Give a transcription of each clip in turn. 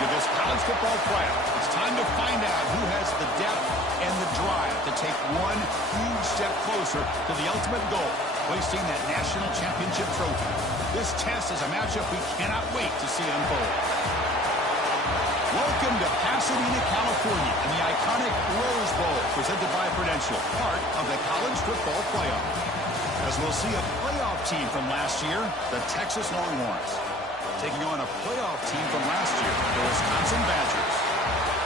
To this college football playoff, it's time to find out who has the depth and the drive to take one huge step closer to the ultimate goal, hoisting that national championship trophy. This test is a matchup we cannot wait to see unfold. Welcome to Pasadena, California, and the iconic Rose Bowl, presented by Prudential, part of the college football playoff. As we'll see a playoff team from last year, the Texas Longhorns, taking on a playoff team from last year, the Wisconsin Badgers.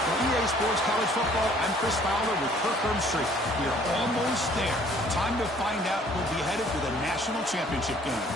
For EA Sports College Football, I'm Chris Fowler with Kirk Herbstreit. We are almost there. Time to find out who'll be headed to the national championship game.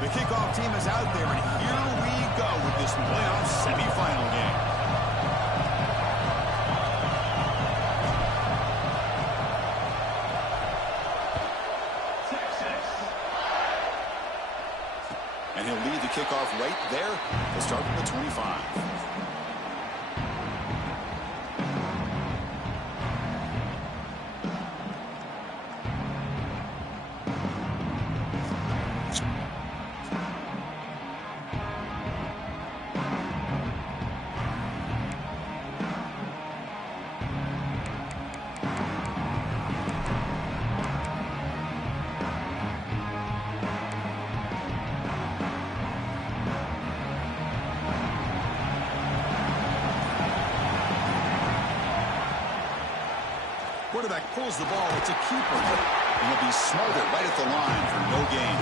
The kickoff team is out there, and here we go with this playoff semifinal game. And he'll lead the kickoff right there. He'll start from the 25. Quarterback pulls the ball. It's a keeper. And he'll be smothered right at the line for no gain.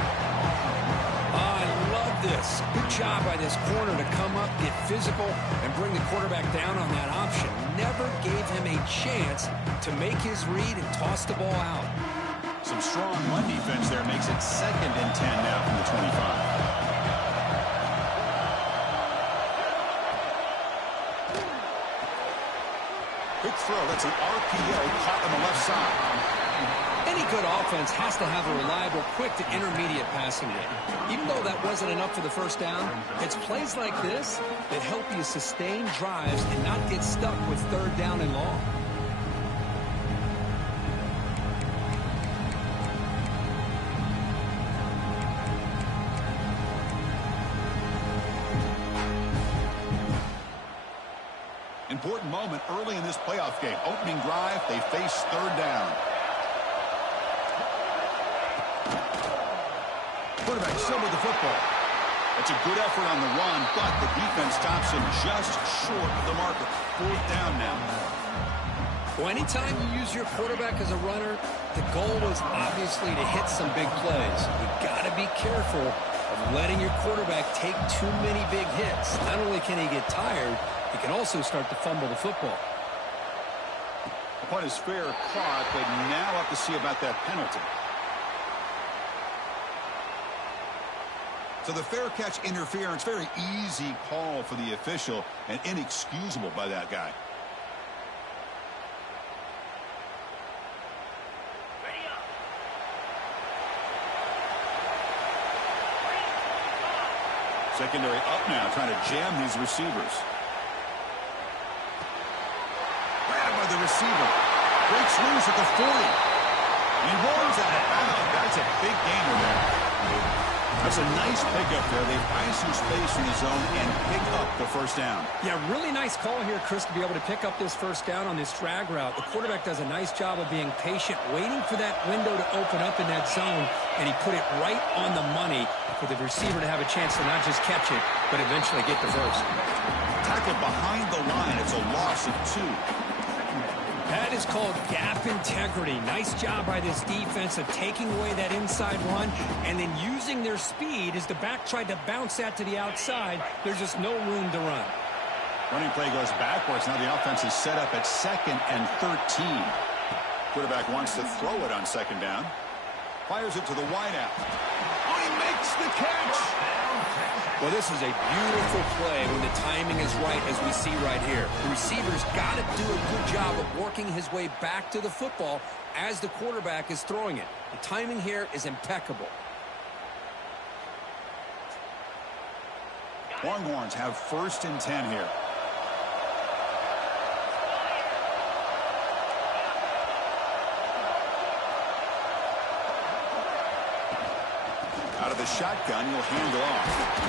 I love this. Good job by this corner to come up, get physical, and bring the quarterback down on that option. Never gave him a chance to make his read and toss the ball out. Some strong run defense there makes it 2nd and 10 now from the 25. Quick throw. That's an RPO caught on the left side. Any good offense has to have a reliable, quick to intermediate passing game. Even though that wasn't enough for the first down, it's plays like this that help you sustain drives and not get stuck with 3rd down and long. Important moment early in this playoff game. Opening drive, they face 3rd down. Quarterback still with the football. It's a good effort on the run, but the defense stops him just short of the marker. 4th down now. Well, anytime you use your quarterback as a runner, the goal is obviously to hit some big plays. You got to be careful of letting your quarterback take too many big hits. Not only can he get tired, he can also start to fumble the football. The point is fair caught, but now have to see about that penalty. So the fair catch interference, very easy call for the official and inexcusable by that guy. Secondary up now, trying to jam these receivers. Grabbed by the receiver. Breaks loose at the 40. He rolls out of bounds. That's a big gainer there. That's a nice pickup there. They find some space in the zone and pick up the first down. Yeah, really nice call here, Chris, to be able to pick up this first down on this drag route. The quarterback does a nice job of being patient, waiting for that window to open up in that zone, and he put it right on the money for the receiver to have a chance to not just catch it, but eventually get the first. Tackled behind the line. It's a loss of 2. That is called gap integrity. Nice job by this defense of taking away that inside run and then using their speed as the back tried to bounce that to the outside. There's just no room to run. Running play goes backwards. Now the offense is set up at 2nd and 13. Quarterback wants to throw it on 2nd down. Fires it to the wideout. Oh, he makes the catch. Well, this is a beautiful play when the timing is right, as we see right here. The receiver's got to do a good job of working his way back to the football as the quarterback is throwing it. The timing here is impeccable. Longhorns have 1st and 10 here. Out of the shotgun, he'll hand off.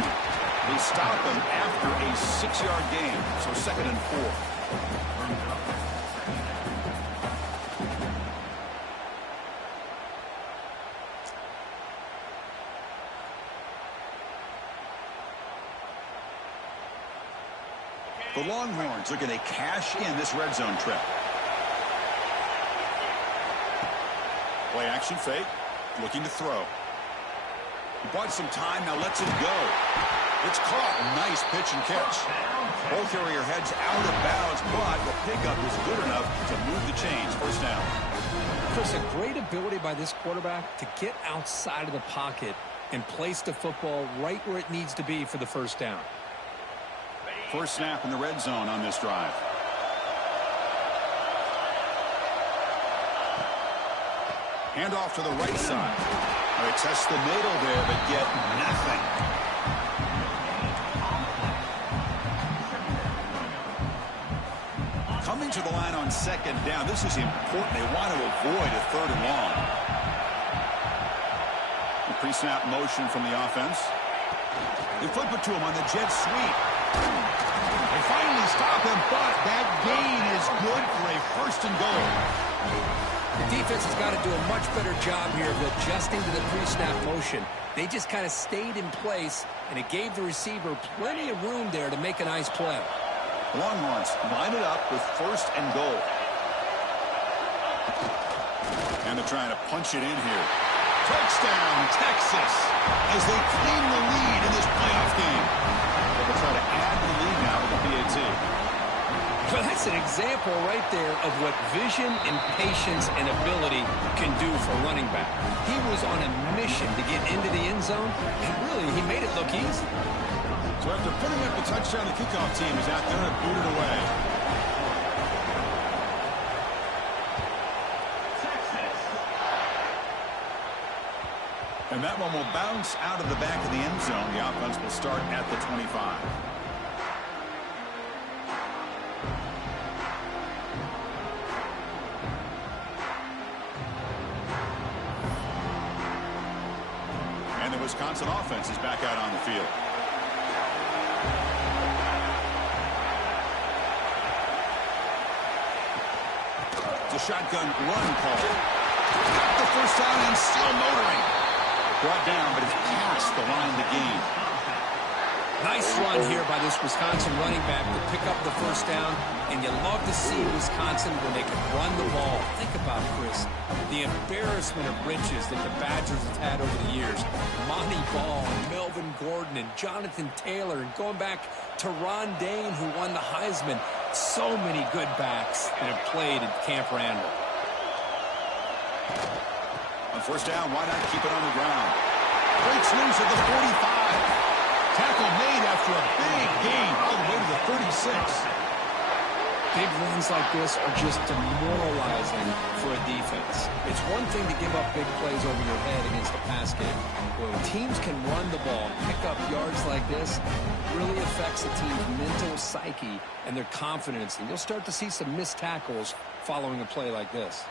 They stop him after a 6-yard gain, so 2nd and 4. The Longhorns looking to cash in this red zone trip. Play action fake, looking to throw. He bought some time, now lets it go. It's caught. Nice pitch and catch. Ball carrier heads out of bounds, but the pickup is good enough to move the chains. 1st down. Chris, a great ability by this quarterback to get outside of the pocket and place the football right where it needs to be for the 1st down. 1st snap in the red zone on this drive. Handoff to the right side. They test the middle there, but get nothing. Coming to the line on 2nd down. This is important. They want to avoid a 3rd and long. The pre-snap motion from the offense. They flip it to him on the jet sweep. They finally stop him, but that gain is good for a 1st and goal. The defense has got to do a much better job here of adjusting to the pre-snap motion. They just kind of stayed in place, and it gave the receiver plenty of room there to make a nice play. Longhorns line it up with 1st and goal. And they're trying to punch it in here. Touchdown, Texas, as they claim the lead in this playoff game. They'll try to add the lead now with the PAT. Well, that's an example right there of what vision and patience and ability can do for running back. He was on a mission to get into the end zone, and really, he made it look easy. So after putting up the touchdown, the kickoff team is out there and booted away. And that one will bounce out of the back of the end zone. The offense will start at the 25. And the Wisconsin offense is back out on the field. The shotgun run call. Got the 1st down and still motoring. Brought down, but it's past the line of the game. Nice run here by this Wisconsin running back to pick up the 1st down, and you love to see Wisconsin when they can run the ball. Think about, Chris, the embarrassment of riches that the Badgers have had over the years. Monty Ball, and Melvin Gordon, and Jonathan Taylor, and going back to Ron Dane, who won the Heisman. So many good backs that have played at Camp Randall. On 1st down, why not keep it on the ground? Breaks loose at the 45. Tackle made after a big gain all the way to the 36. Big runs like this are just demoralizing for a defense. It's one thing to give up big plays over your head against the pass game. When teams can run the ball and pick up yards like this, it really affects the team's mental psyche and their confidence. And you'll start to see some missed tackles following a play like this.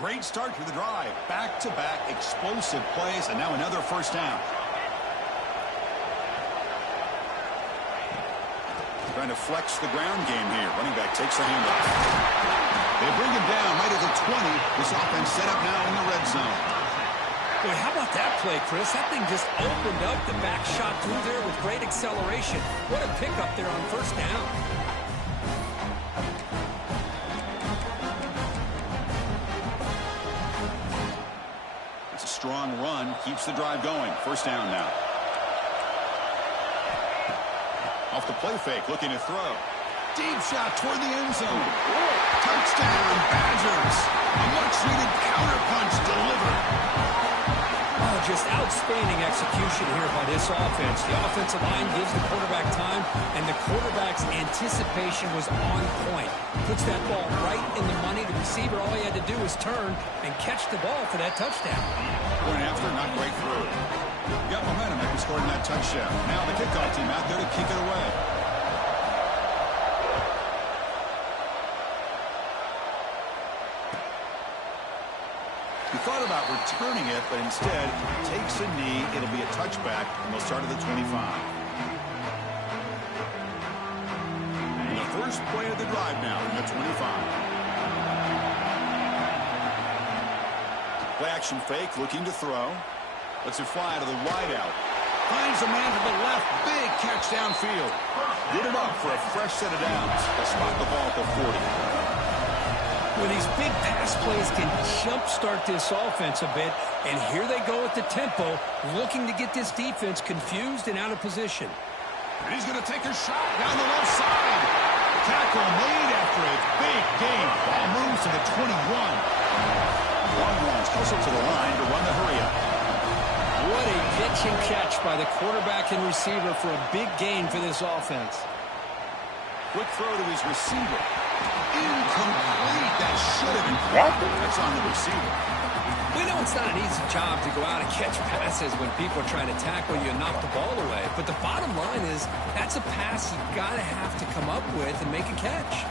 Great start to the drive. Back-to-back explosive plays, and now another 1st down. Trying to flex the ground game here. Running back takes the handoff. They bring him down right at the 20. This offense set up now in the red zone. Boy, how about that play, Chris? That thing just opened up the back shot through there with great acceleration. What a pickup there on 1st down. It's a strong run. Keeps the drive going. 1st down now. Off the play fake, looking to throw. Deep shot toward the end zone. Touchdown, Badgers. A much-needed counterpunch delivered. Oh, just outstanding execution here by this offense. The offensive line gives the quarterback time, and the quarterback's anticipation was on point. Puts that ball right in the money. The receiver, all he had to do was turn and catch the ball for that touchdown. Point after, not break through. Got momentum after scoring that touchdown. Now the kickoff team out there to kick it away. He thought about returning it, but instead takes a knee. It'll be a touchback, and they'll start at the 25. And the first play of the drive now from the 25. Play action fake, looking to throw. Lets it fly to the wideout. Finds a man to the left. Big catch downfield. Get it up for a fresh set of downs. They'll spot the ball at the 40. Well, these big pass plays can jumpstart this offense a bit, and here they go at the tempo, looking to get this defense confused and out of position. And he's going to take a shot down the left side. Tackle made after a big gain. Ball moves to the 21. Longhorns hustle to the line to run the hurry-up. What a pitch and catch by the quarterback and receiver for a big gain for this offense. Quick throw to his receiver. Incomplete. That should have been caught. That's on the receiver. We know it's not an easy job to go out and catch passes when people are trying to tackle you and knock the ball away. But the bottom line is that's a pass you got to have to come up with and make a catch.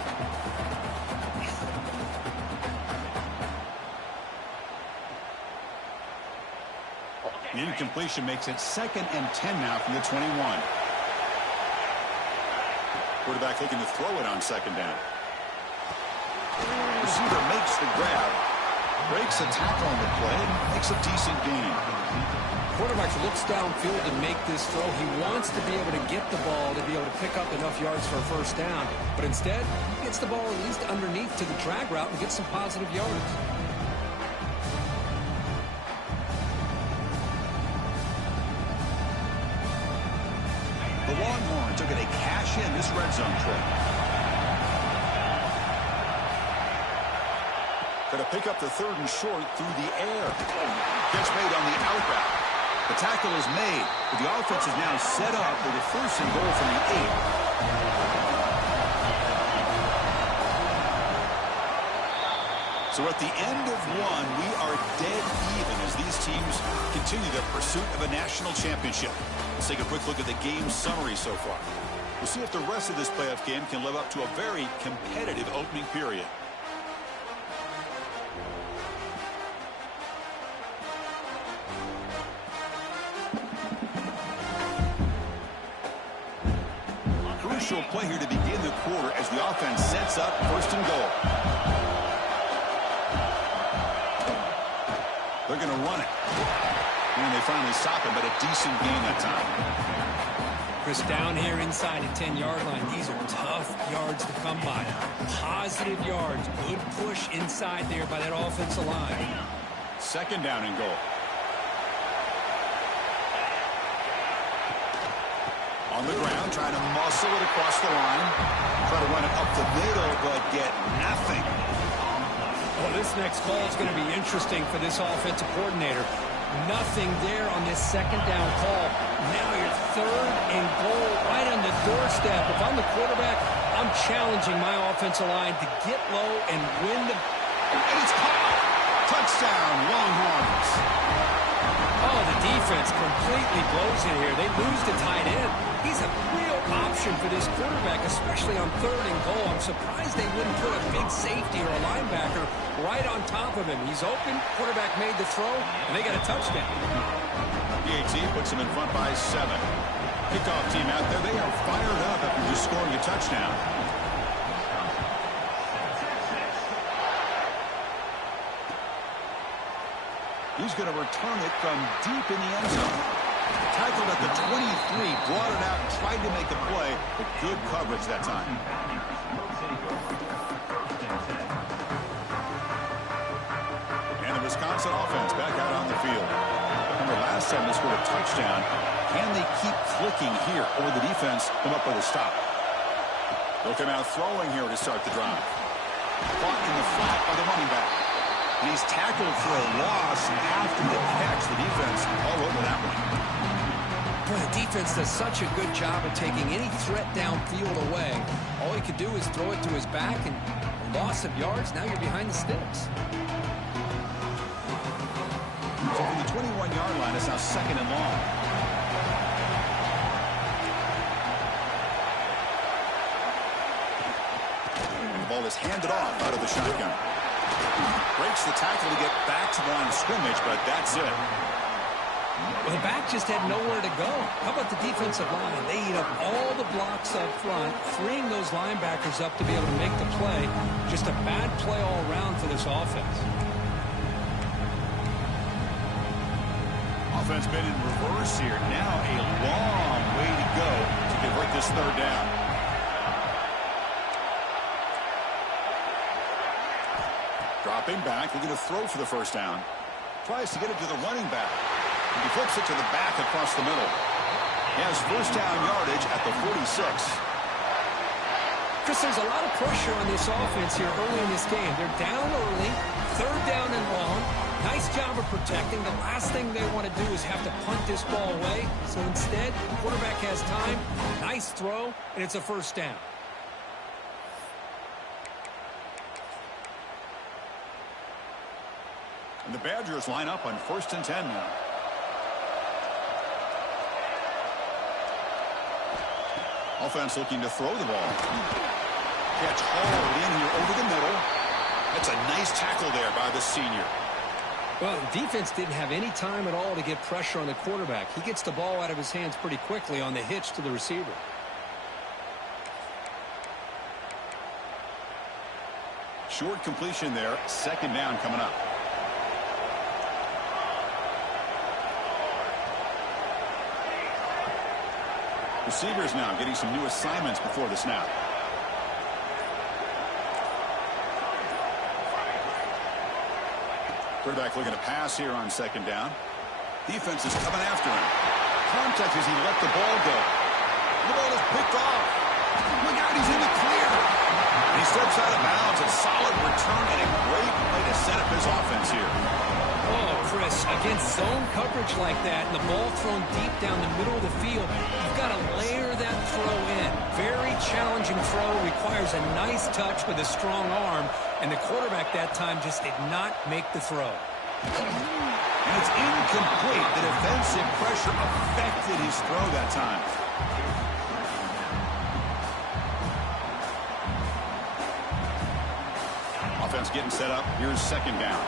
The incompletion makes it 2nd and 10 now from the 21. Quarterback looking to throw it on 2nd down. Receiver makes the grab, breaks a tackle on the play, makes a decent gain. Quarterback looks downfield to make this throw. He wants to be able to get the ball to be able to pick up enough yards for a first down, but instead he gets the ball at least underneath to the drag route and gets some positive yards. The Longhorns are going to cash in this red zone trip. Going to pick up the 3rd and short through the air. Gets made on the out route. The tackle is made, but the offense is now set up with a 1st and goal from the 8. So at the end of one, we are dead even as these teams continue their pursuit of a national championship. Let's take a quick look at the game summary so far. We'll see if the rest of this playoff game can live up to a very competitive opening period. Crucial play here to begin the quarter as the offense sets up 1st and goal. They're going to run it. And they finally stop it, but a decent gain that time. Chris, down here inside the 10-yard line, these are tough yards to come by. Positive yards, good push inside there by that offensive line. 2nd down and goal. On the ground, trying to muscle it across the line. Try to run it up the middle, but get nothing. Well, this next call is going to be interesting for this offensive coordinator. Nothing there on this 2nd down call. Now you're 3rd and goal right on the doorstep. If I'm the quarterback, I'm challenging my offensive line to get low and win the... And it's caught! Touchdown, Longhorns! Oh, the defense completely blows it here. They lose the tight end. He's a real option for this quarterback, especially on 3rd and goal. I'm surprised they wouldn't put a big safety or a linebacker right on top of him. He's open. Quarterback made the throw, and they got a touchdown. PAT puts him in front by 7. Kickoff team out there. They are fired up after just scoring a touchdown. He's going to return it from deep in the end zone. Tackled at the 23, brought it out, tried to make a play, but good coverage that time. And the Wisconsin offense back out on the field. Remember last time they scored a touchdown. Can they keep clicking here, or will the defense come up with a stop? They'll come out throwing here to start the drive. Caught in the flat by the running back. And he's tackled for a loss after the catch. The defense all over that one. Boy, the defense does such a good job of taking any threat downfield away. All he could do is throw it to his back, and a loss of yards, now you're behind the sticks. So from the 21-yard line, it's now 2nd and long. And the ball is handed off out of the shotgun. Breaks the tackle to get back to the line of scrimmage, but that's it. Well, the back just had nowhere to go. How about the defensive line? They eat up all the blocks up front, freeing those linebackers up to be able to make the play. Just a bad play all around for this offense. Offense been in reverse here. Now a long way to go to convert this 3rd down. Dropping back, looking to throw for the 1st down. Tries to get it to the running back. He flips it to the back across the middle. He has 1st down yardage at the 46. Chris, there's a lot of pressure on this offense here early in this game. They're down early, 3rd down and long. Nice job of protecting. The last thing they want to do is have to punt this ball away. So instead, the quarterback has time. Nice throw, and it's a 1st down. And the Badgers line up on 1st and 10 now. Offense looking to throw the ball. Catch hauled in here over the middle. That's a nice tackle there by the senior. Well, the defense didn't have any time at all to get pressure on the quarterback. He gets the ball out of his hands pretty quickly on the hitch to the receiver. Short completion there. 2nd down coming up. Receivers now getting some new assignments before the snap. Quarterback looking to pass here on 2nd down. Defense is coming after him. Contact as he let the ball go. The ball is picked off. Look out, he's in the clear. And he steps out of bounds. A solid return and a great way to set up his offense here. Oh, Chris, against zone coverage like that and the ball thrown deep down the middle of the field, you've got to layer that throw in. Very challenging throw, requires a nice touch with a strong arm, and the quarterback that time just did not make the throw. And it's incomplete. The defensive pressure affected his throw that time. Offense getting set up. Here's 2nd down.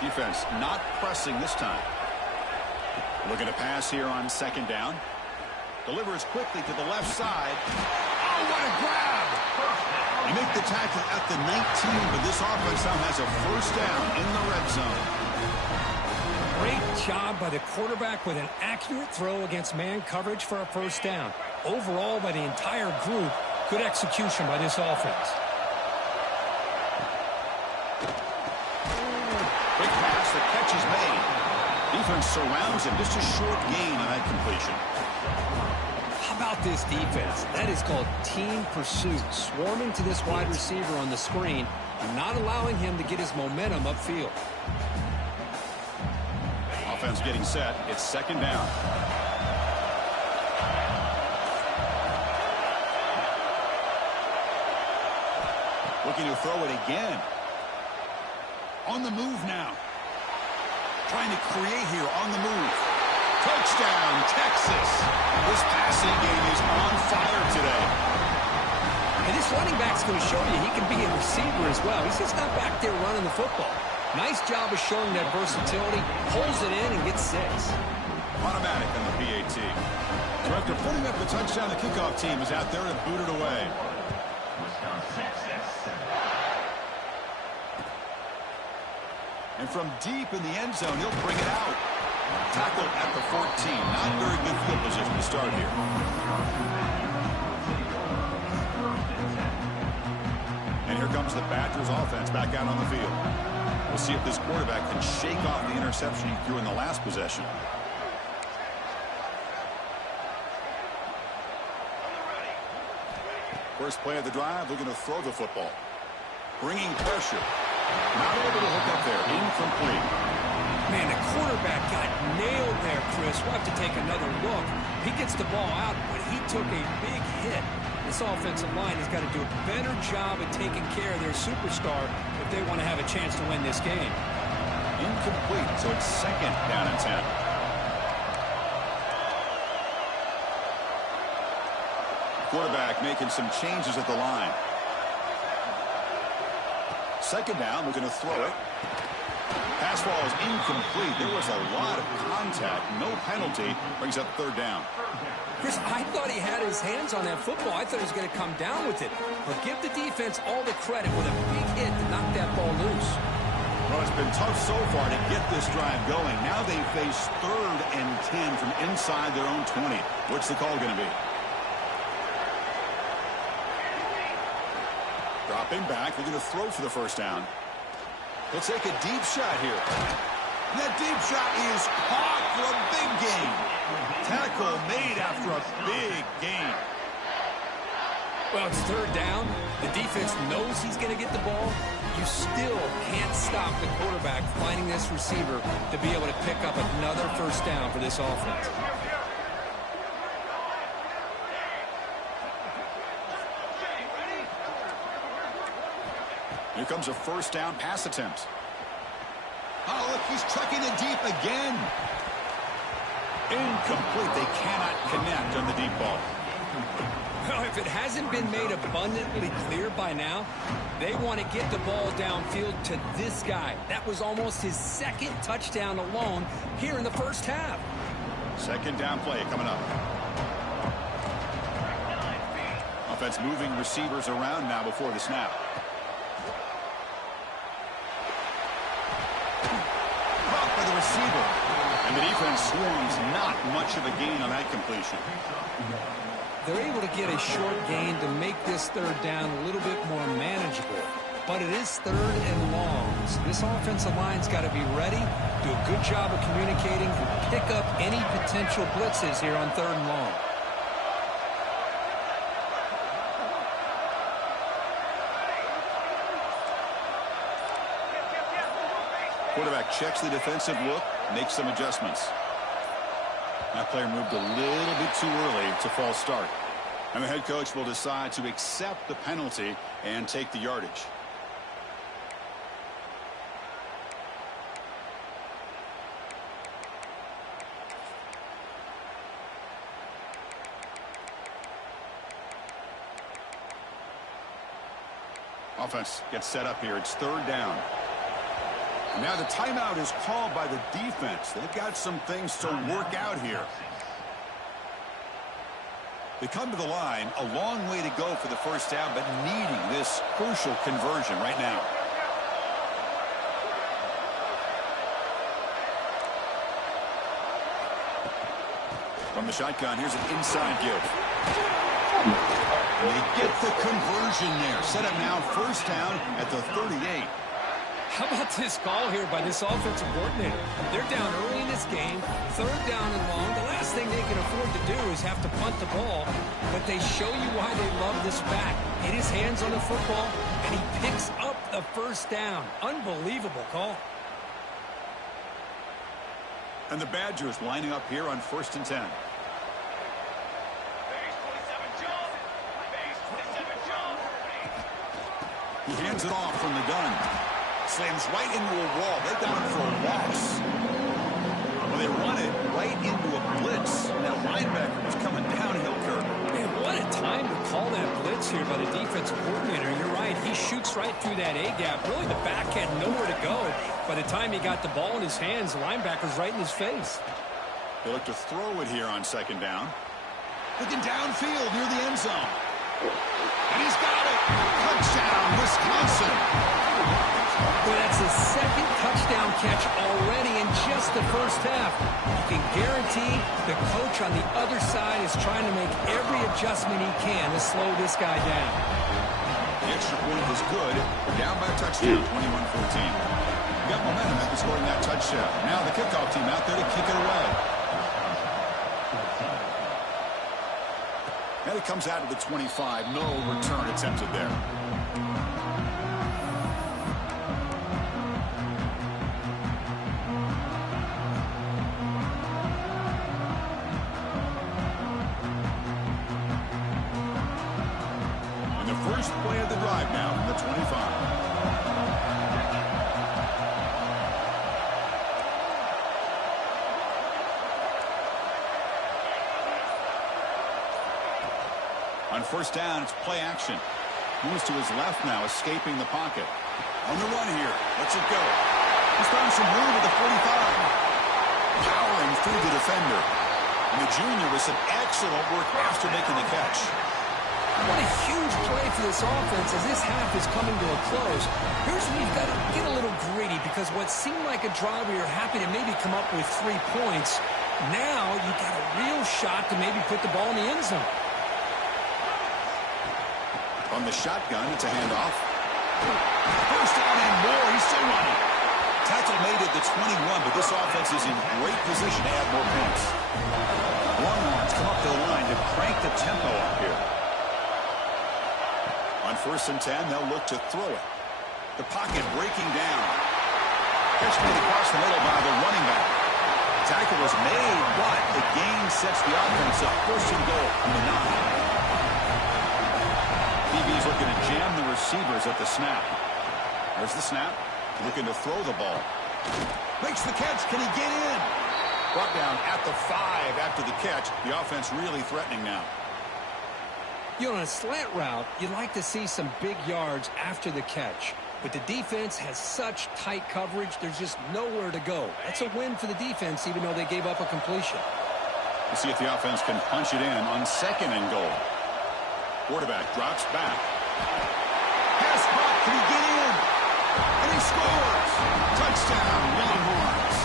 Defense not pressing this time. Looking to pass here on 2nd down. Delivers quickly to the left side. Oh, what a grab! You make the tackle at the 19, but this offense now has a 1st down in the red zone. Great job by the quarterback with an accurate throw against man coverage for a 1st down. Overall, by the entire group, good execution by this offense. Quick pass, the catch is made. Defense surrounds him. Just a short gain on that completion. How about this defense? That is called team pursuit. Swarming to this wide receiver on the screen and not allowing him to get his momentum upfield. Offense getting set. It's 2nd down. Looking to throw it again. On the move now. Trying to create here on the move. Touchdown, Texas. This passing game is on fire today. And this running back's going to show you he can be a receiver as well. He's just not back there running the football. Nice job of showing that versatility. Pulls it in and gets 6. Automatic on the PAT. So after putting up the touchdown, the kickoff team is out there and booted away. And from deep in the end zone, he'll bring it out. Tackled at the 14. Not very good field position to start here. And here comes the Badgers offense back out on the field. We'll see if this quarterback can shake off the interception he threw in the last possession. First play of the drive, they're going to throw the football. Bringing pressure. Not able to hook up there. Incomplete. Man, the quarterback got nailed there, Chris. We'll have to take another look. He gets the ball out, but he took a big hit. This offensive line has got to do a better job at taking care of their superstar if they want to have a chance to win this game. Incomplete, so it's 2nd down and 10. Quarterback making some changes at the line. 2nd down, we're going to throw it. Pass ball is incomplete. There was a lot of contact. No penalty. Brings up 3rd down. Chris, I thought he had his hands on that football. I thought he was going to come down with it. But give the defense all the credit with a big hit to knock that ball loose. Well, it's been tough so far to get this drive going. Now they face 3rd and 10 from inside their own 20. What's the call going to be? Dropping back. They're going to throw for the 1st down. He'll take a deep shot here. That deep shot is caught for a big gain. Tackle made after a big gain. Well, it's 3rd down. The defense knows he's going to get the ball. You still can't stop the quarterback finding this receiver to be able to pick up another 1st down for this offense. Here comes a 1st down pass attempt. Oh, look, he's trucking it deep again. Incomplete. They cannot connect on the deep ball. Well, if it hasn't been made abundantly clear by now, they want to get the ball downfield to this guy. That was almost his 2nd touchdown alone here in the 1st half. 2nd down play coming up. Offense moving receivers around now before the snap. Caught by the receiver. And the defense swarms not much of a gain on that completion. They're able to get a short gain to make this 3rd down a little bit more manageable. But it is 3rd and long. So this offensive line's got to be ready, do a good job of communicating, and pick up any potential blitzes here on 3rd and long. Quarterback checks the defensive look, makes some adjustments. That player moved a little bit too early. It's a false start. And the head coach will decide to accept the penalty and take the yardage. Offense gets set up here. It's 3rd down. Now the timeout is called by the defense. They've got some things to work out here. They come to the line, a long way to go for the 1st down, but needing this crucial conversion right now. From the shotgun, here's an inside give. They get the conversion there. Set up now, 1st down at the 38. How about this call here by this offensive coordinator? They're down early in this game, 3rd down and long. The last thing they can afford to do is have to punt the ball, but they show you why they love this back. Get his hands on the football, and he picks up the 1st down. Unbelievable call. And the Badgers lining up here on 1st and 10. He hands it off from the gun. Slams right into a wall. They've got him for a loss. Well, they run it right into a blitz. That linebacker was coming downhill, Kirk. Man, what a time to call that blitz here by the defensive coordinator. You're right. He shoots right through that A-gap. Really, the back had nowhere to go. By the time he got the ball in his hands, the linebacker's right in his face. They look to throw it here on 2nd down. Looking downfield near the end zone. And he's got it. Touchdown, Wisconsin. Well, that's his 2nd touchdown catch already in just the 1st half. You can guarantee the coach on the other side is trying to make every adjustment he can to slow this guy down. The extra point was good. We're down by a touchdown, 21-14. Got momentum after scoring that touchdown. Now the kickoff team out there to kick it away. And it comes out to the 25. No return attempted there. And the first play of the drive now from the 25. On first down, it's play action. Moves to his left now, escaping the pocket. On the run here. Lets it go. He's found some room at the 45. Powering through the defender. And the junior with some excellent work after making the catch. What a huge play for this offense as this half is coming to a close. Here's where you've got to get a little greedy because what seemed like a drive where you're happy to maybe come up with 3 points, now you've got a real shot to maybe put the ball in the end zone. On the shotgun, it's a handoff. First down and more. He's still running. Tackle made at the 21, but this offense is in great position to add more points. Longhorns come up to the line to crank the tempo up here. On first and 10, they'll look to throw it. The pocket breaking down. Catch made across the middle by the running back. Tackle was made, but the gain sets the offense up. First and goal from the 9. DB's looking to jam the receivers at the snap. There's the snap. Looking to throw the ball. Makes the catch. Can he get in? Brought down at the 5 after the catch. The offense really threatening now. You know, on a slant route, you'd like to see some big yards after the catch. But the defense has such tight coverage, there's just nowhere to go. That's a win for the defense, even though they gave up a completion. We'll see if the offense can punch it in on second and goal. Quarterback drops back. Pass caught. Can he get in? And he scores. Touchdown, Longhorns.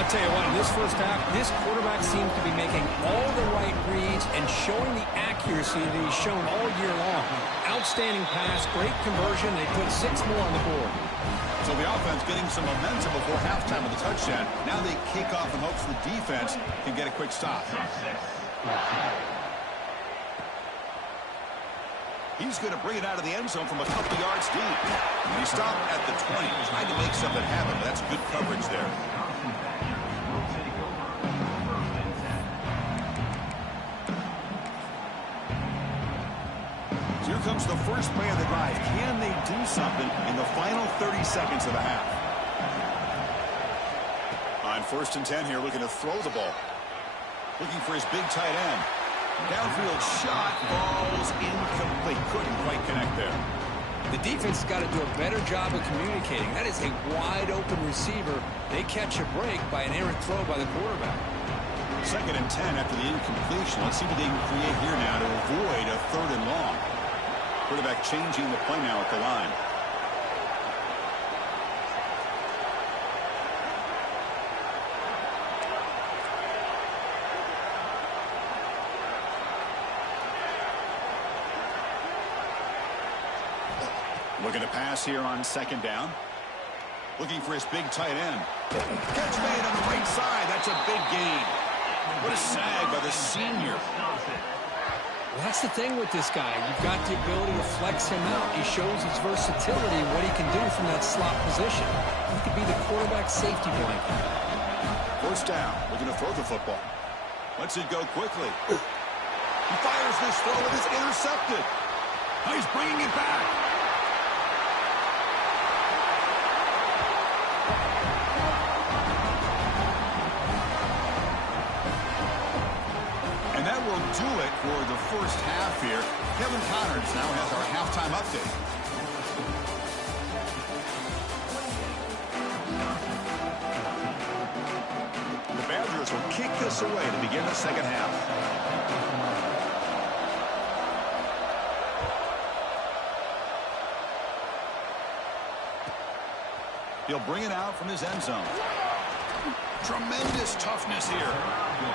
I'll tell you what, in this first half, this quarterback seems to be making all the right reads and showing the accuracy that he's shown all year long. Outstanding pass, great conversion. They put 6 more on the board. So the offense getting some momentum before halftime with the touchdown. Now they kick off in hopes the defense can get a quick stop. He's going to bring it out of the end zone from a couple yards deep. And he stopped at the 20. Trying to make something happen, but that's good coverage there. So here comes the first play of the drive. Can they do something in the final 30 seconds of the half? On first and 10 here, looking to throw the ball. Looking for his big tight end. Downfield shot, falls incomplete. Couldn't quite connect there. The defense has got to do a better job of communicating. That is a wide-open receiver. They catch a break by an errant throw by the quarterback. Second and 10 after the incompletion. Let's see what they can create here now to avoid a third and long. Quarterback changing the play now at the line. Looking to pass here on second down. Looking for his big tight end. Catch made on the right side. That's a big gain. What a sag by the senior. Well, that's the thing with this guy. You've got the ability to flex him out. He shows his versatility, what he can do from that slot position. He could be the quarterback safety blanket. First down. Looking to throw the football. Lets it go quickly. He fires this throw and it's intercepted. Now he's bringing it back. And that will do it for the first half here. Kevin Connors now has our halftime update. The Badgers will kick this away to begin the second half. He'll bring it out from his end zone. Tremendous toughness here.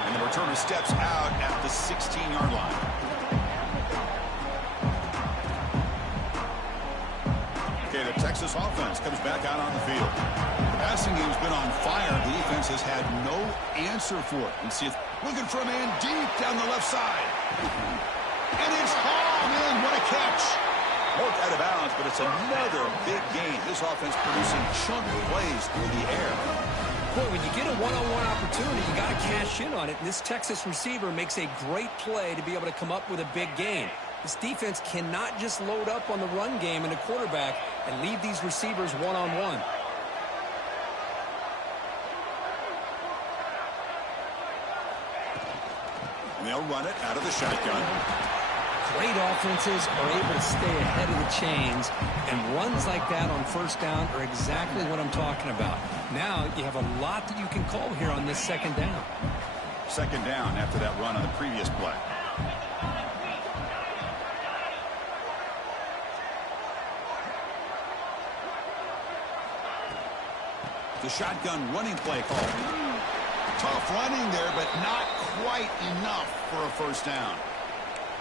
And the returner steps out at the 16-yard line. Okay, the Texas offense comes back out on the field. The passing game's been on fire. The defense has had no answer for it. And see, looking for a man deep down the left side. And it's hauled in. What a catch. Marked out of bounds, but it's another big gain. This offense producing chunk plays through the air. Boy, when you get a one-on-one opportunity, you got to cash in on it. And this Texas receiver makes a great play to be able to come up with a big gain. This defense cannot just load up on the run game and the quarterback and leave these receivers one-on-one. And they'll run it out of the shotgun. Great offenses are able to stay ahead of the chains, and runs like that on first down are exactly what I'm talking about. Now you have a lot that you can call here on this second down. Second down after that run on the previous play. The shotgun running play call. Tough running there, but not quite enough for a first down.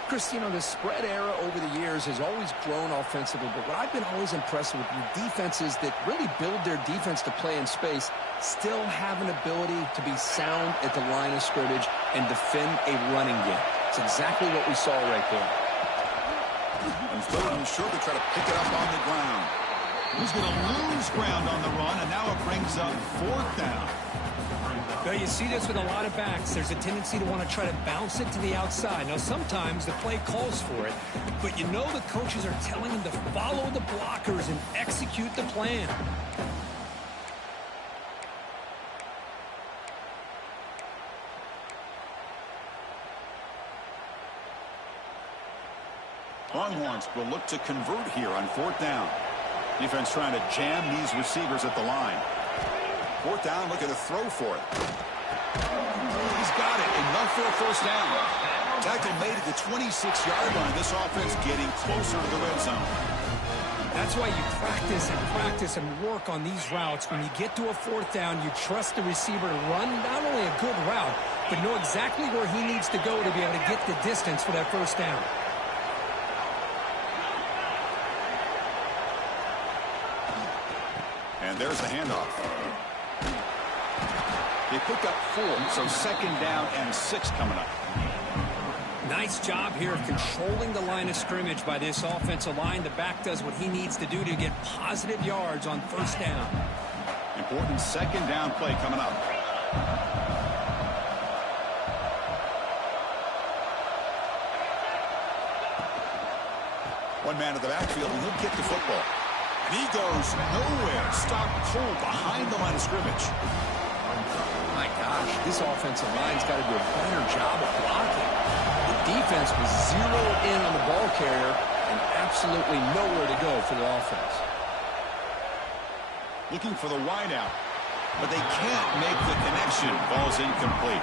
Chris, you know, the spread era over the years has always grown offensively, but what I've been always impressed with defenses that really build their defense to play in space still have an ability to be sound at the line of scrimmage and defend a running game. It's exactly what we saw right there. And third and short to try to pick it up on the ground. He's going to lose ground on the run, and now it brings up fourth down. Well, you see this with a lot of backs. There's a tendency to want to try to bounce it to the outside. Now, sometimes the play calls for it, but you know the coaches are telling them to follow the blockers and execute the plan. Longhorns will look to convert here on fourth down. Defense trying to jam these receivers at the line. Fourth down, looking to throw for it. He's got it. Enough for a first down. Tackle made at the 26-yard line. This offense getting closer to the red zone. That's why you practice and work on these routes. When you get to a fourth down, you trust the receiver to run not only a good route, but know exactly where he needs to go to be able to get the distance for that first down. And there's the handoff. They pick up 4, so second down and 6 coming up. Nice job here of controlling the line of scrimmage by this offensive line. The back does what he needs to do to get positive yards on first down. Important second down play coming up. One man in the backfield, and he'll get the football. And he goes nowhere. Stopped cold behind the line of scrimmage. My gosh, this offensive line's got to do a better job of blocking. The defense was zeroed in on the ball carrier and absolutely nowhere to go for the offense. Looking for the wideout, but they can't make the connection. Ball's incomplete.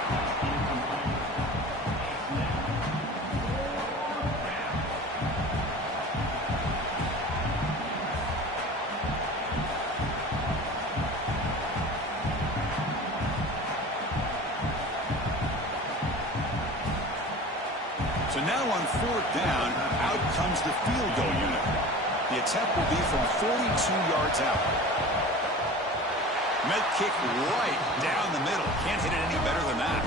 So now on fourth down, out comes the field goal unit. The attempt will be from 42 yards out. Med kick right down the middle. Can't hit it any better than that.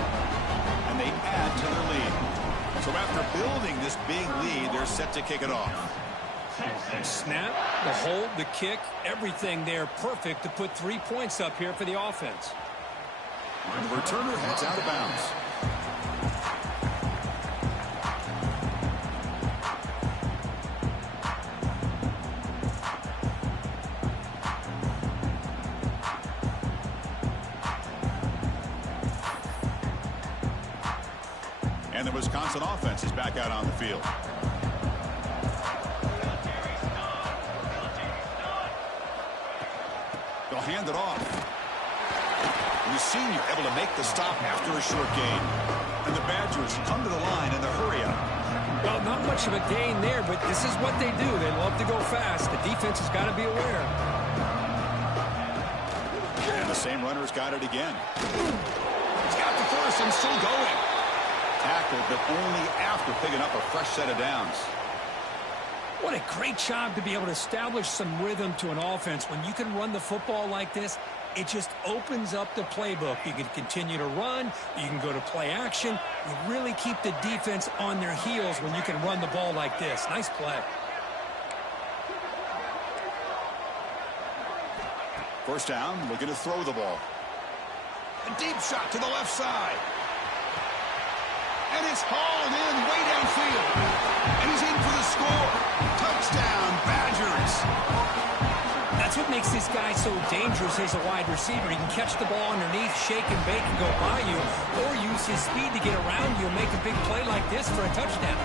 And they add to their lead. So after building this big lead, they're set to kick it off. Snap, the hold, the kick, everything there perfect to put 3 points up here for the offense. And the returner heads out of bounds. And the Wisconsin offense is back out on the field. They'll hand it off. And the senior able to make the stop after a short gain. And the Badgers come to the line in the hurry up. Well, not much of a gain there, but this is what they do. They love to go fast. The defense has got to be aware. And the same runner's got it again. He's got the first and still going. Tackled, but only after picking up a fresh set of downs. What a great job to be able to establish some rhythm to an offense. When you can run the football like this, it just opens up the playbook. You can continue to run. You can go to play action. You really keep the defense on their heels when you can run the ball like this. Nice play. First down, looking to throw the ball. A deep shot to the left side. And it's hauled in way downfield. And he's in for the score. Touchdown, Badgers. That's what makes this guy so dangerous as a wide receiver. He can catch the ball underneath, shake and bake and go by you, or use his speed to get around you and make a big play like this for a touchdown.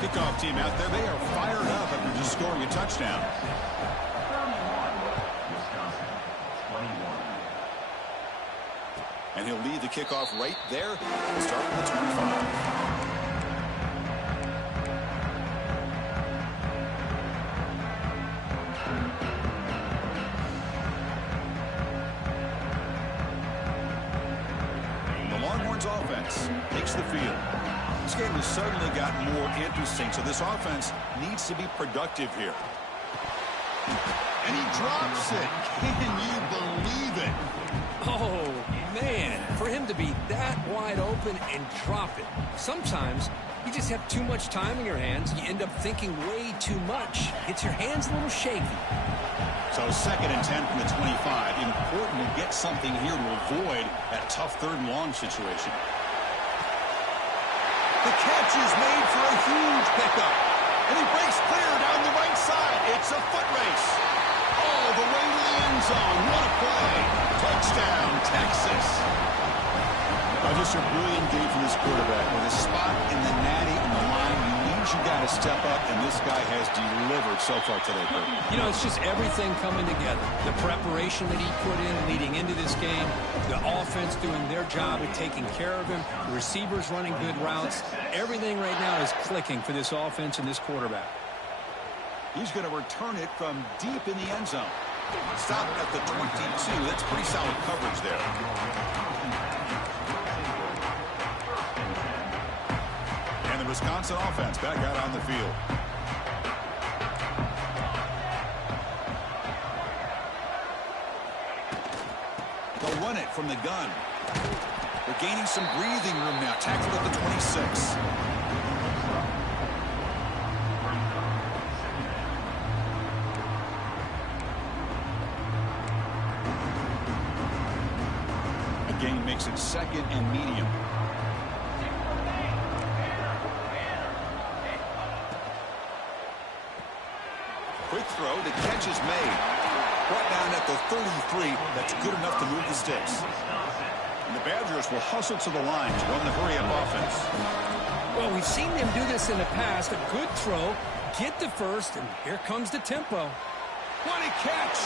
Kickoff team out there, they are fired up after just scoring a touchdown. And he'll lead the kickoff right there. We'll start with the 25. The Longhorns offense takes the field. This game has suddenly gotten more interesting, so this offense needs to be productive here. And he drops it. Can you believe it? Oh, man, for him to be that wide open and drop it. Sometimes you just have too much time in your hands. You end up thinking way too much. Gets your hands a little shaky. So 2nd and 10 from the 25. Important to get something here to avoid that tough 3rd and long situation. The catch is made for a huge pickup. And he breaks clear down the right side. It's a foot race. All the way to the end zone. What a play. Touchdown, Texas. Just a brilliant game from this quarterback. With a spot in the natty and the line, you need you got to step up, and this guy has delivered so far today, Kurt. You know, it's just everything coming together. The preparation that he put in leading into this game, the offense doing their job at taking care of him, the receivers running good routes. Everything right now is clicking for this offense and this quarterback. He's going to return it from deep in the end zone. Stop at the 22. That's pretty solid coverage there. And the Wisconsin offense back out on the field. They'll run it from the gun. They're gaining some breathing room now. Tackled at the 26. Gain makes it 2nd and medium. Quick throw. The catch is made. Brought down at the 33. That's good enough to move the sticks. And the Badgers will hustle to the line to run the hurry-up offense. Well, we've seen them do this in the past. A good throw, get the first, and here comes the tempo. What a catch!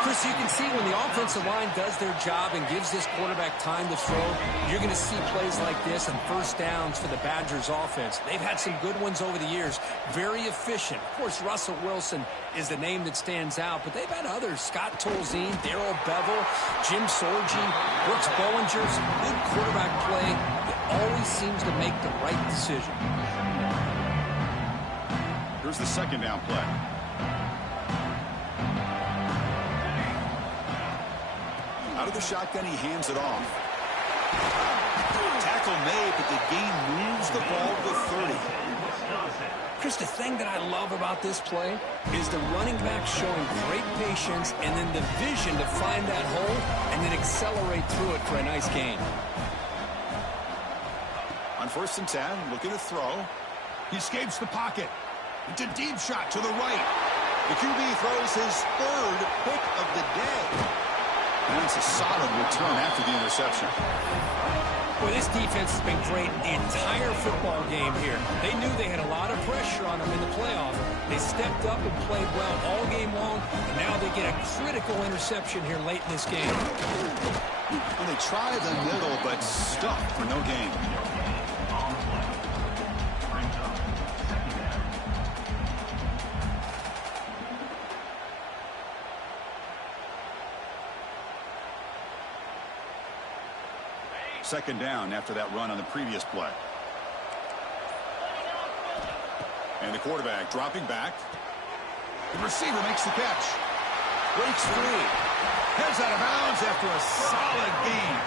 Chris, you can see when the offensive line does their job and gives this quarterback time to throw, you're going to see plays like this and first downs for the Badgers offense. They've had some good ones over the years. Very efficient. Of course, Russell Wilson is the name that stands out, but they've had others. Scott Tolzien, Darrell Bevel, Jim Sorgi, Brooks Bollinger's good quarterback play that always seems to make the right decision. Here's the 2nd down play. Out of the shotgun, he hands it off. Tackle made, but the gain moves the ball to 30. Chris, the thing that I love about this play is the running back showing great patience and then the vision to find that hole and then accelerate through it for a nice gain. On 1st and 10, looking to throw. He escapes the pocket. It's a deep shot to the right. The QB throws his 3rd pick of the day. And it's a solid return after the interception. Well, this defense has been great the entire football game here. They knew they had a lot of pressure on them in the playoff. They stepped up and played well all game long, and now they get a critical interception here late in this game. And they try the middle, but stuck for no gain. Second down after that run on the previous play. And the quarterback dropping back. The receiver makes the catch. Breaks free. Heads out of bounds after a solid gain.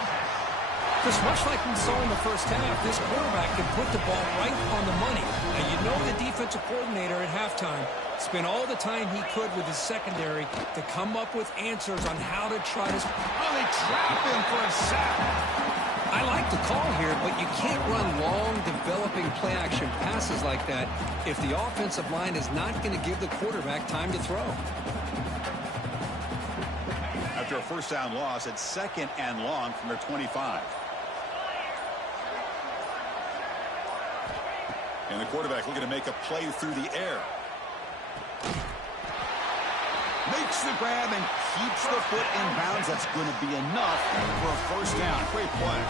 Just much like we saw in the first half, this quarterback can put the ball right on the money. Now, you know the defensive coordinator at halftime spent all the time he could with his secondary to come up with answers on how to try to... Oh, they trap him for a sack. I like the call here, but you can't run long, developing play-action passes like that if the offensive line is not going to give the quarterback time to throw. After a first down loss, it's 2nd and long from their 25. And the quarterback looking to make a play through the air. Makes the grab and keeps the foot in bounds. That's going to be enough for a first down. Great play.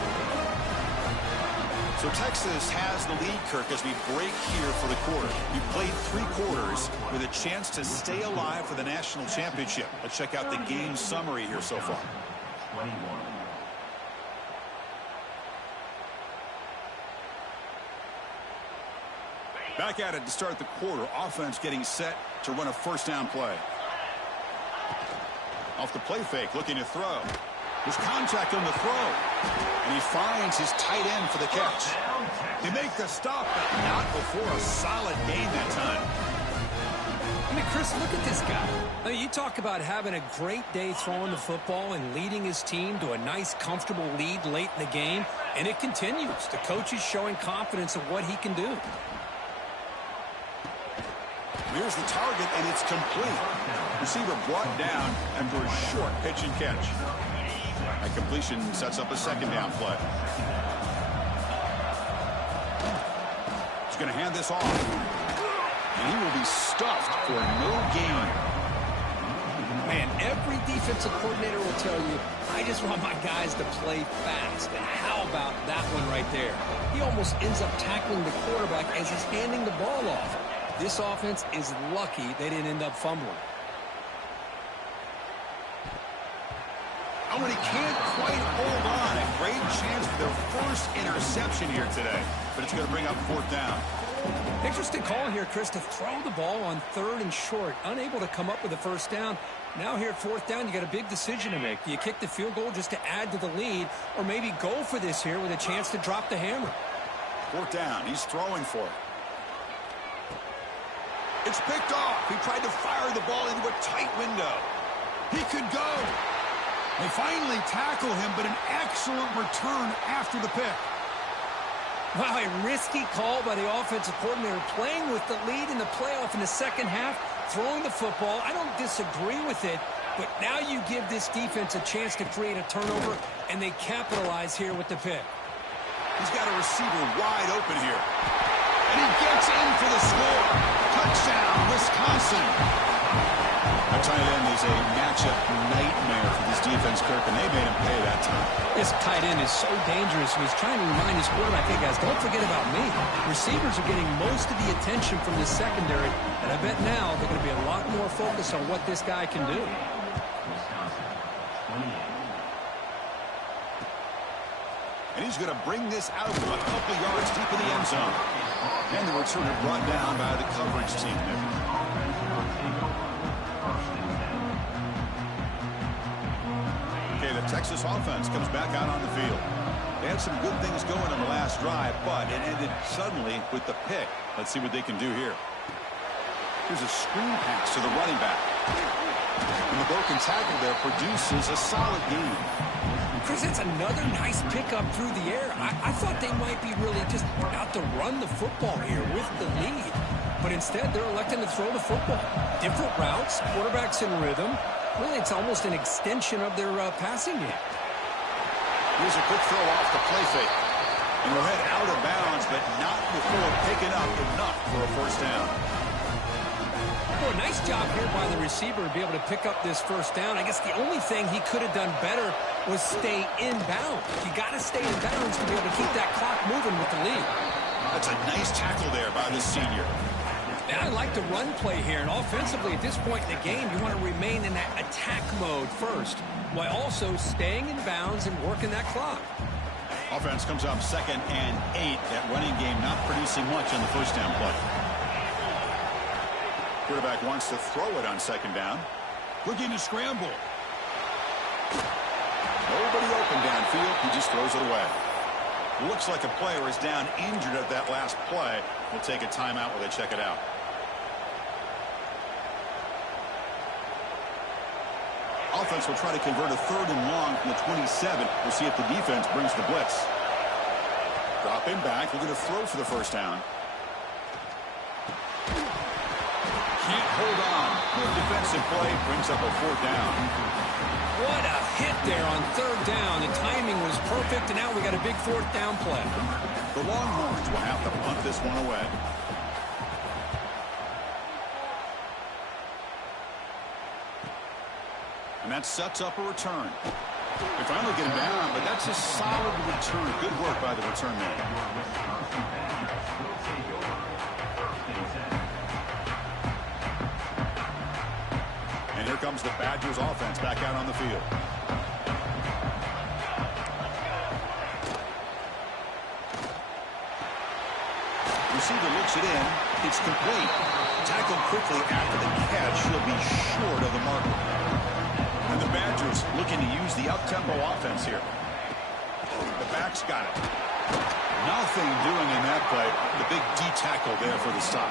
So Texas has the lead, Kirk, as we break here for the quarter. We played 3 quarters with a chance to stay alive for the national championship. Let's check out the game summary here so far. 21. Back at it to start the quarter. Offense getting set to run a first down play. Off the play fake, looking to throw. There's contact on the throw. And he finds his tight end for the catch. They make the stop, but not before a solid gain that time. I mean, Chris, look at this guy. I mean, you talk about having a great day throwing the football and leading his team to a nice, comfortable lead late in the game, and it continues. The coach is showing confidence of what he can do. Here's the target, and it's complete. Receiver brought down after a short pitch and catch. That completion sets up a second down play. He's going to hand this off. And he will be stuffed for no gain. Man, every defensive coordinator will tell you, I just want my guys to play fast. And how about that one right there? He almost ends up tackling the quarterback as he's handing the ball off. This offense is lucky they didn't end up fumbling. Oh, and he can't quite hold on. A great chance for their first interception here today. But it's going to bring up 4th down. Interesting call here, Chris, to throw the ball on 3rd and short. Unable to come up with a first down. Now here at 4th down, you got a big decision to make. Do you kick the field goal just to add to the lead, or maybe go for this here with a chance to drop the hammer? 4th down. He's throwing for it. It's picked off. He tried to fire the ball into a tight window. He could go. They finally tackle him, but an excellent return after the pick. Wow, a risky call by the offensive coordinator, playing with the lead in the playoff in the second half, throwing the football. I don't disagree with it, but now you give this defense a chance to create a turnover, and they capitalize here with the pick. He's got a receiver wide open here. And he gets in for the score. Touchdown, Wisconsin. A tight end is a matchup nightmare for this defense, Kirk, and they made him pay that time. This tight end is so dangerous. He's trying to remind his quarterback, hey, guys, don't forget about me. Receivers are getting most of the attention from this secondary, and I bet now they're going to be a lot more focused on what this guy can do. And he's going to bring this out from a couple yards deep in the end zone. And the returner brought down by the coverage team. Okay, the Texas offense comes back out on the field. They had some good things going on the last drive, but it ended suddenly with the pick. Let's see what they can do here. Here's a screen pass to the running back. And the broken tackle there produces a solid gain. Chris, it's another nice pickup through the air. I thought they might be really just out to run the football here with the lead. But instead, they're electing to throw the football. Different routes, quarterbacks in rhythm. Really, it's almost an extension of their passing game. Here's a quick throw off the play fake. And we'll head out of bounds, but not before picking up enough for a first down. Well, nice job here by the receiver to be able to pick up this first down. I guess the only thing he could have done better was stay in bounds. You got to stay in bounds to be able to keep that clock moving with the lead. That's a nice tackle there by the senior. And I like the run play here. And offensively, at this point in the game, you want to remain in that attack mode first, while also staying in bounds and working that clock. Offense comes up 2nd and 8. That running game not producing much on the first down play. Quarterback wants to throw it on second down. Looking to scramble. Nobody open downfield. He just throws it away. Looks like a player is down injured at that last play. We'll take a timeout while they check it out. Offense will try to convert a 3rd and long from the 27. We'll see if the defense brings the blitz. Dropping back. We're going to throw for the first down. Can't hold on. Good defensive play brings up a 4th down. What a hit there on 3rd down. The timing was perfect, and now we got a big 4th down play. The Longhorns will have to punt this one away. And that sets up a return. They finally get him down, but that's a solid return. Good work by the return man. And here comes the Badgers offense back out on the field. Receiver looks it in. It's complete. Tackled quickly after the catch. He'll be short of the marker. And the Badgers looking to use the up-tempo offense here. The back's got it. Nothing doing in that play. The big D tackle there for the stop.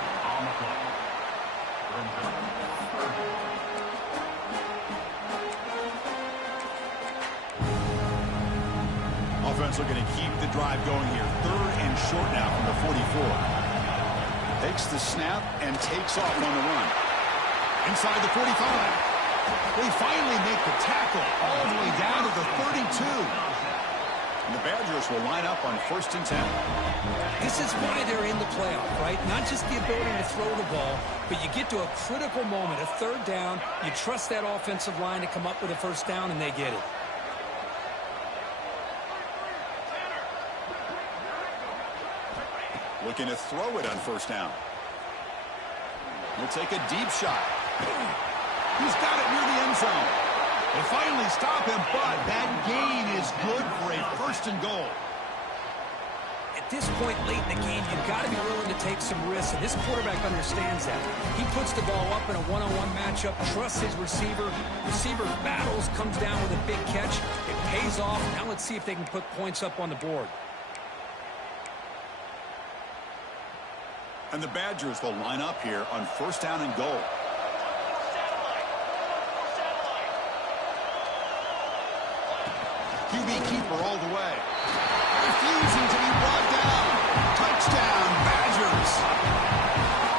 Offense looking to keep the drive going here. 3rd and short now from the 44. Takes the snap and takes off on the run. Inside the 45. They finally make the tackle all the way down to the 32. And the Badgers will line up on 1st and 10. This is why they're in the playoff, right? Not just the ability to throw the ball, but you get to a critical moment, a 3rd down. You trust that offensive line to come up with a 1st down, and they get it. Looking to throw it on 1st down. He'll take a deep shot. He's got it near the end zone. They finally stop him, but that gain is good for a 1st and goal. At this point late in the game, you've got to be willing to take some risks, and this quarterback understands that. He puts the ball up in a one-on-one matchup, trusts his receiver. Receiver battles, comes down with a big catch. It pays off. Now let's see if they can put points up on the board. And the Badgers will line up here on 1st down and goal. QB keeper all the way. Refusing to be brought down. Touchdown, Badgers.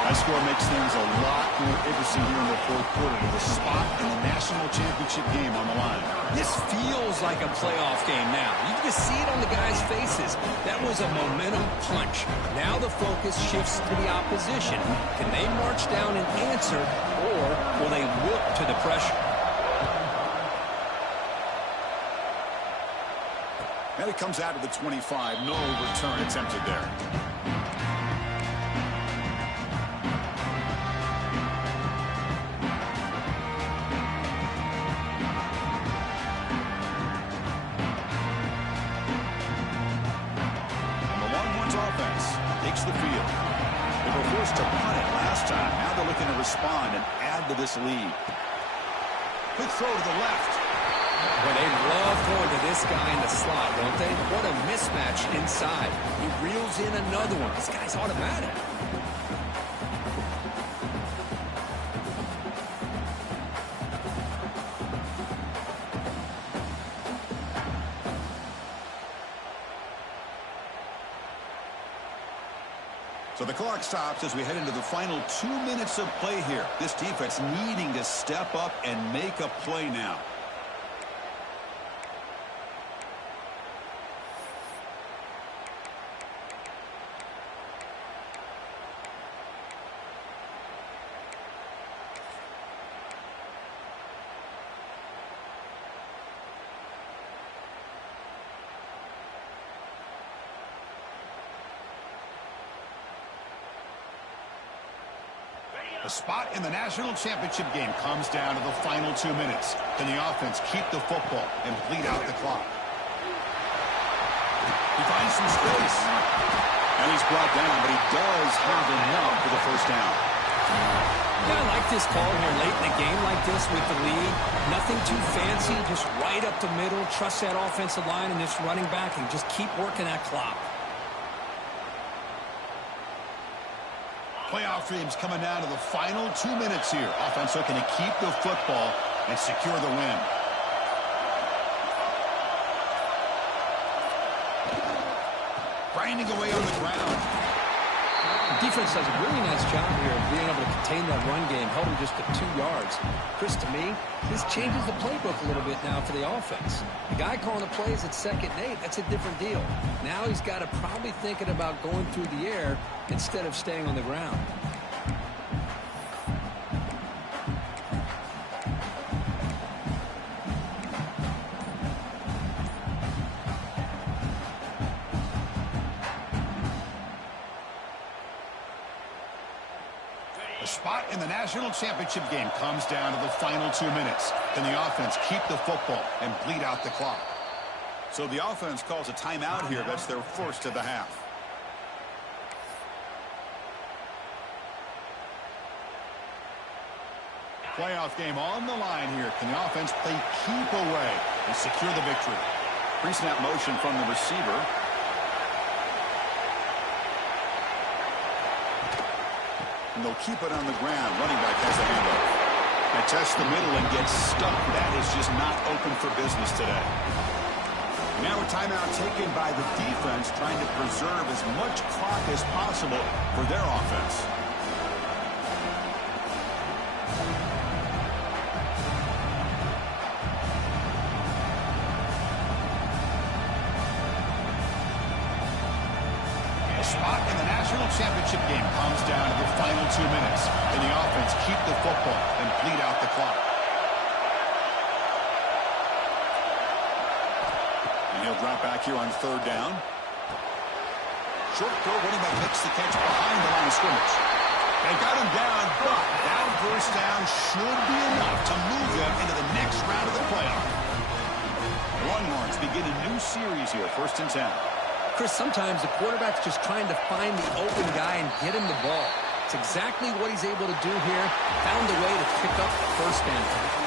That score makes things a lot more interesting here in the 4th quarter with a spot in the national championship game on the line. This feels like a playoff game now. You can see it on the guys' faces. That was a momentum punch. Now the focus shifts to the opposition. Can they march down and answer, or will they look to the pressure? And it comes out of the 25. No return attempted there. The field. They were forced to punt it last time. Now they're looking to respond and add to this lead. Quick throw to the left. Well, they love going to this guy in the slot, don't they? What a mismatch inside. He reels in another one. This guy's automatic. So the clock stops as we head into the final 2 minutes of play here. This defense needing to step up and make a play now. The spot in the national championship game comes down to the final 2 minutes. Can the offense keep the football and bleed out the clock? He finds some space. And he's brought down, but he does have enough for the 1st down. Yeah, I like this call here late in the game like this with the lead. Nothing too fancy, just right up the middle. Trust that offensive line and this running back and just keep working that clock. Playoff dreams coming down to the final 2 minutes here. Offense looking to keep the football and secure the win. Grinding away on the ground. The defense does a really nice job here of being able to contain that run game, held him just to 2 yards. Chris, to me, this changes the playbook a little bit now for the offense. The guy calling the plays at 2nd and 8, that's a different deal. Now he's got to probably thinking about going through the air instead of staying on the ground. The spot in the national championship game comes down to the final 2 minutes. Can the offense keep the football and bleed out the clock? So the offense calls a timeout here. That's their first of the half. Playoff game on the line here. Can the offense play keep away and secure the victory? Pre-snap motion from the receiver. And they'll keep it on the ground. Running back has the handoff. They test the middle and get stuck. That is just not open for business today. Now a timeout taken by the defense, trying to preserve as much clock as possible for their offense. Spot in the national championship game comes down to the final 2 minutes. Can the offense keep the football and bleed out the clock? And he'll drop back here on 3rd down. Short throw, running back makes the catch behind the line of scrimmage. They got him down, but that first down should be enough to move them into the next round of the playoff. The Longhorns begin a new series here, 1st and 10. Chris, sometimes the quarterback's just trying to find the open guy and get him the ball. It's exactly what he's able to do here. Found a way to pick up the first down.